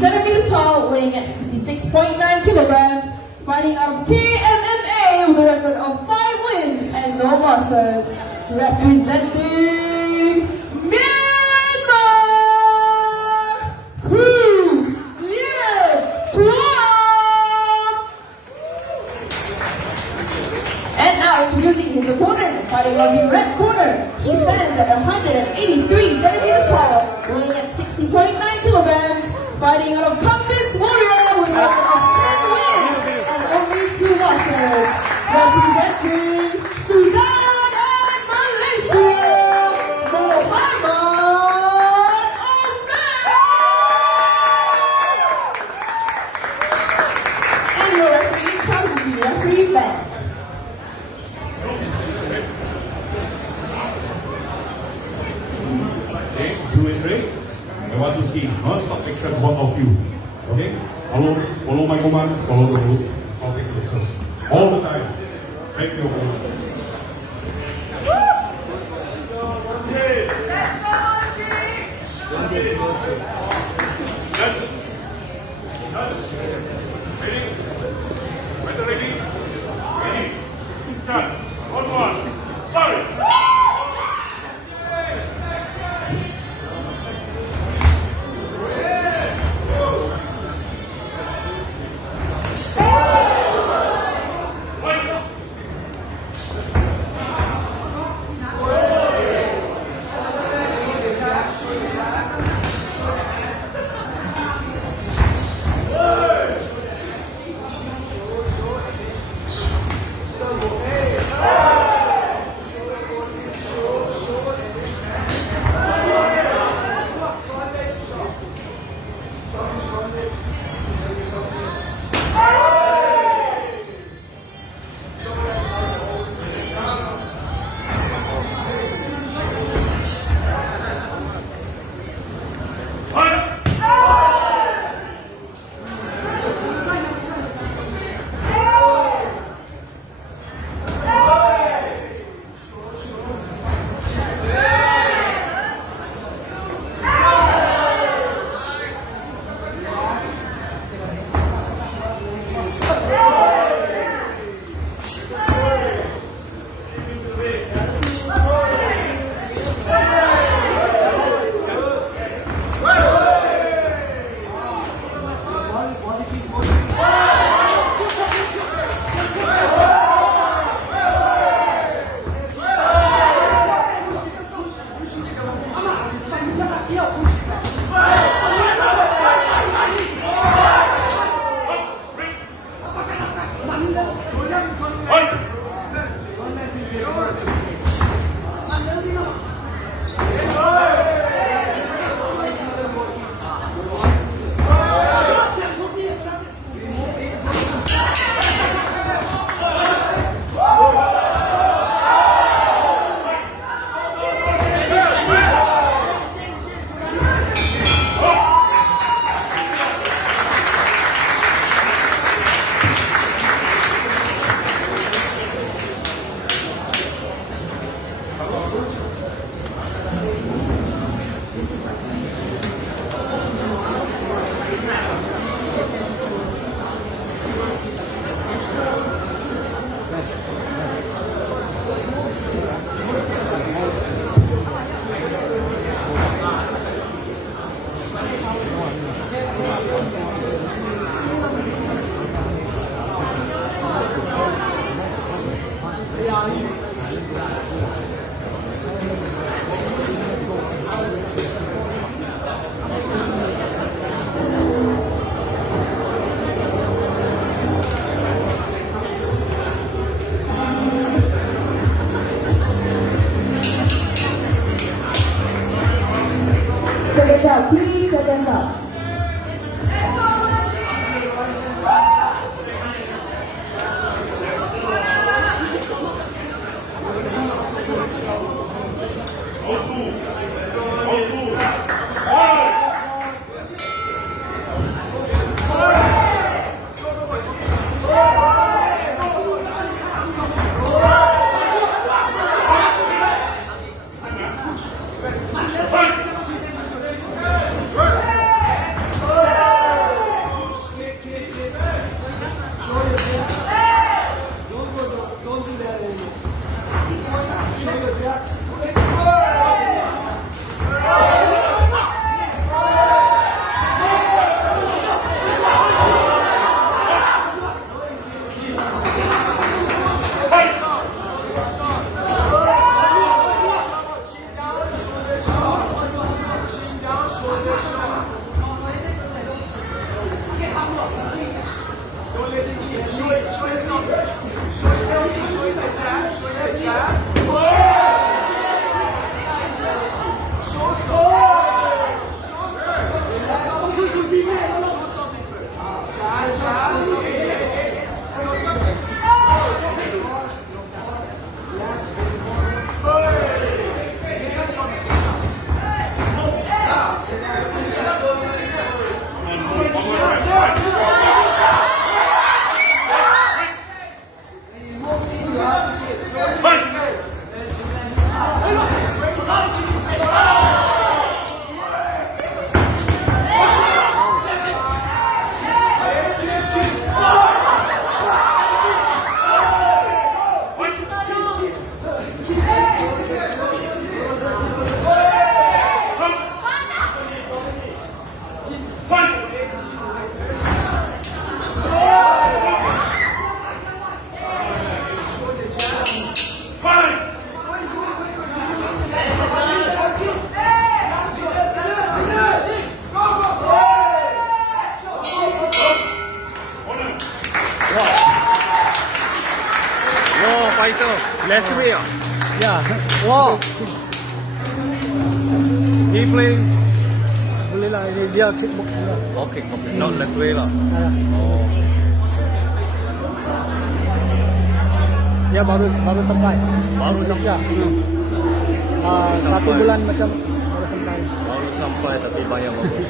57 meters tall, weighing at 56.9 kilograms, fighting out of KMMA with a record of 5 wins and no losses, representing Myanmar, Khup Lian Thuam. And now introducing his opponent, fighting on the red corner. He stands at 183 centimeters tall, weighing at 60.9 kilograms, fighting out of Compass Warrior with a record of 10 wins and only 2 losses, representing Sudan and Malaysia, and your referee in charge will be referee Ben. Okay, you and Ray, I want to see non-stop action one of you. Okay? Follow my command, follow the rules, I'll take yourself. All the time. Make your own. Ready? Start. On one. Fight! Second up, please, second up. fighter. Left way. Yeah. Wow. He playing. Boleh lah, dia kickboxing lah. Okay, okay. Not left way lah. Oh. Dia baru sampai. Baru sampai. Satu bulan macam baru sampai. Baru sampai tapi banyak bagus.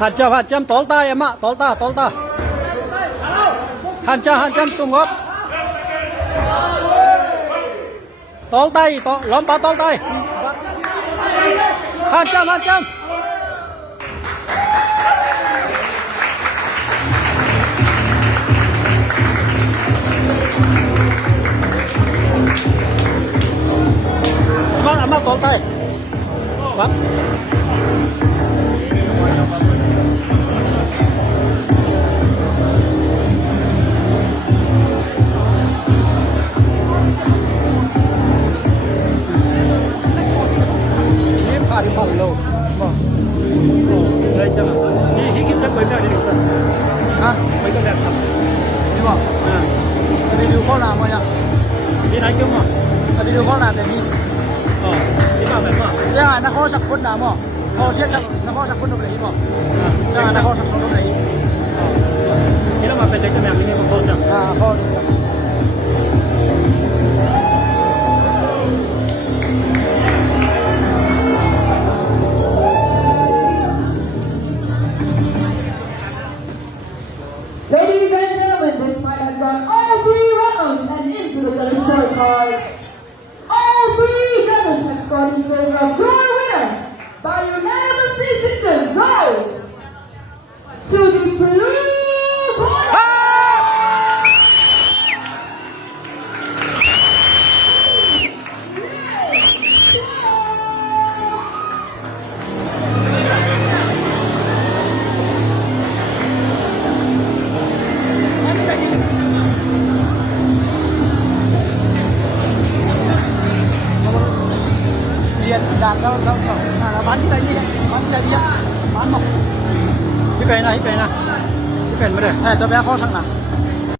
Hạt chăm tól tay em ạ, tól ta. Hạt chăm tung góp. Tól tay, lõm ba tól tay. Hạt chăm. Em tól tay. Vâng. Đi phòng lâu, đây chưa? Đi kita mấy giờ đi được rồi? À, mấy cái đẹp lắm. Đi vào. Video call làm rồi nhá. Đi nói chung mà. Video call làm để hi. Oh, lima memang. Jangan nak kau sakut nak mo. Kau siap nak kau sakut nak beli mo. Jangan nak kau sakut nak beli. Ini mah pendek kan yang ini mah kau jam. Ah, kau. Ladies and gentlemen, this fight has gone all 3 rounds and into the judges' scorecards. All 3 judges have scored in favor of your winner by unanimous decision goes to the blue corner. Lihat dan kau nah bán cái gì bán một cái này mà đây này cho bé khó sang nào